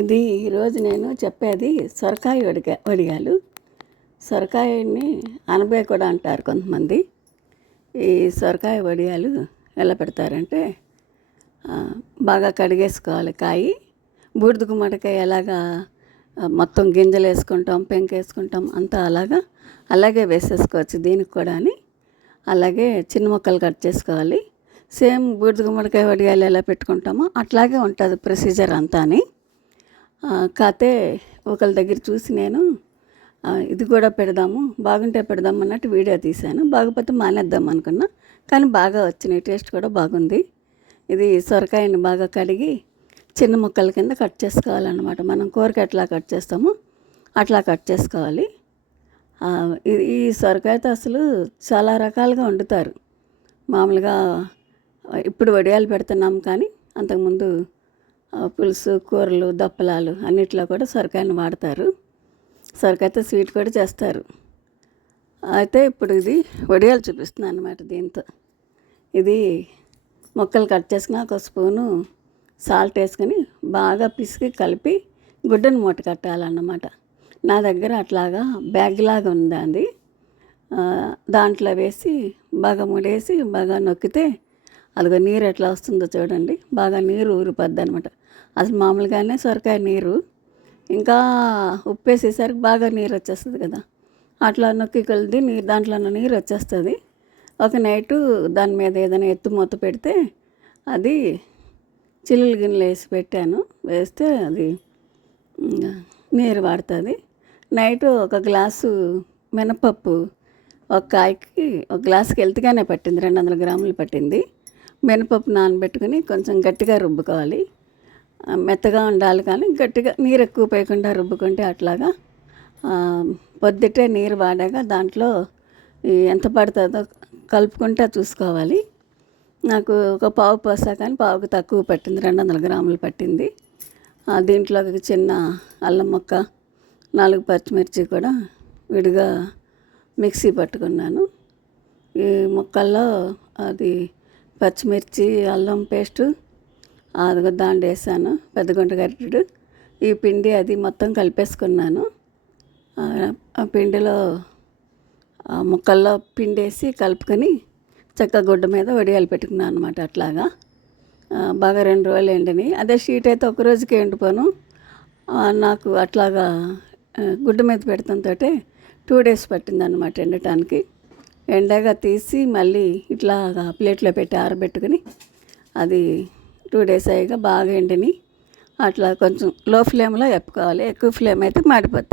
ఇది ఈరోజు నేను చెప్పేది సొరకాయ వడియాలు. సొరకాయని అనబే కూడా అంటారు కొంతమంది. ఈ సొరకాయ వడియాలు ఎలా పెడతారంటే బాగా కడిగేసుకోవాలి. బూడిద గుమ్మడికాయ ఎలాగా మొత్తం గింజలు వేసుకుంటాం, పెంక వేసుకుంటాం, అంతా అలాగే వేసేసుకోవచ్చు దీనికి కూడా అని. అలాగే చిన్న ముక్కలు కట్ చేసుకోవాలి. సేమ్ బూడిద గుమ్మడికాయ వడియాలు ఎలా పెట్టుకుంటామో అట్లాగే ఉంటుంది ప్రొసీజర్ అంతా అని. కాతే ఒకళ్ళ దగ్గర చూసి నేను ఇది కూడా పెడదాము, బాగుంటే పెడదాం అన్నట్టు వీడియో తీశాను. బాగపోతే మానేద్దాం అనుకున్నా, కానీ బాగా వచ్చినాయి, టేస్ట్ కూడా బాగుంది. ఇది సొరకాయని బాగా కడిగి చిన్న ముక్కల కింద కట్ చేసుకోవాలన్నమాట. మనం కూరకి ఎట్లా కట్ చేస్తామో అట్లా కట్ చేసుకోవాలి. ఈ సొరకాయతో అసలు చాలా రకాలుగా వండుతారు. మామూలుగా ఇప్పుడు వడియాలు పెడుతున్నాం, కానీ అంతకుముందు పులుసు, కూరలు, దప్పలాలు అన్నిట్లో కూడా సొరకాయని వాడతారు. సొరకాయతో స్వీట్ కూడా చేస్తారు. అయితే ఇప్పుడు ఇది వడియాలు చూపిస్తున్నాను అన్నమాట. దీంతో ఇది ముక్కలు కట్ చేసుకుని ఒక స్పూను సాల్ట్ వేసుకొని బాగా పిసికి కలిపి గుడ్డను మూట కట్టాలన్నమాట. నా దగ్గర అట్లాగా బ్యాగ్ లాగా ఉంది అది. దాంట్లో వేసి బాగా ముడేసి బాగా నొక్కితే అదిగో నీరు ఎట్లా వస్తుందో చూడండి. బాగా నీరు ఊరిపోద్ది అనమాట. అసలు మామూలుగానే సొరకాయ నీరు, ఇంకా ఉప్పు వేసేసరికి బాగా నీరు వచ్చేస్తుంది కదా. అట్లా నొక్కి కొలిది దాంట్లో నీరు వచ్చేస్తుంది. ఒక నైటు దాని మీద ఏదైనా ఎత్తు మూత పెడితే అది చిల్లులు గిన్నెలు వేసి పెట్టాను. వేస్తే అది నీరు వాడుతుంది. నైటు ఒక గ్లాసు మినపప్పు ఒక కాయకి ఒక గ్లాసుకి వెళ్తగానే పట్టింది, 200 గ్రాములు పట్టింది. మినపప్పు నానబెట్టుకుని కొంచెం గట్టిగా రుబ్బుకోవాలి. మెత్తగా ఉండాలి, కానీ గట్టిగా నీరు ఎక్కువ పోయకుండా రుబ్బుకుంటే అట్లాగా. పొద్దుటే నీరు వాడాక దాంట్లో ఎంత పడుతుందో కలుపుకుంటా చూసుకోవాలి. నాకు ఒక పావు పోసా, కానీ పావుకు తక్కువ పట్టింది, 200 గ్రాములు పట్టింది. దీంట్లో ఒక చిన్న అల్లం ముక్క, 4 పచ్చిమిర్చి కూడా విడిగా మిక్సీ పట్టుకున్నాను. ఈ ముక్కల్లో అది పచ్చిమిర్చి, అల్లం పేస్టు అదిగో దాంట్లో వేసాను, పెద్ద గుంట గరిటెడు. ఈ పిండి అది మొత్తం కలిపేసుకున్నాను. ఆ పిండిలో ముక్కల్లో పిండి వేసి కలుపుకొని చక్కగా గుడ్డ మీద వడియాలు పెట్టుకున్నాను అనమాట. అట్లాగా బాగా 2 రోజులు ఎండినాయి. అదే షీట్ అయితే ఒక రోజుకి ఎండిపోను. నాకు అట్లాగా గుడ్డ మీద పెడతంతో 2 డేస్ పట్టిందనమాట ఎండటానికి. ఎండగా తీసి మళ్ళీ ఇట్లాగా ప్లేట్లో పెట్టి ఆరబెట్టుకుని అది 2 డేస్ అయ్యాక బాగా ఎండిని. అట్లా కొంచెం లో ఫ్లేమ్లో ఎప్పుకోవాలి, ఎక్కువ ఫ్లేమ్ అయితే మాడిపోతుంది.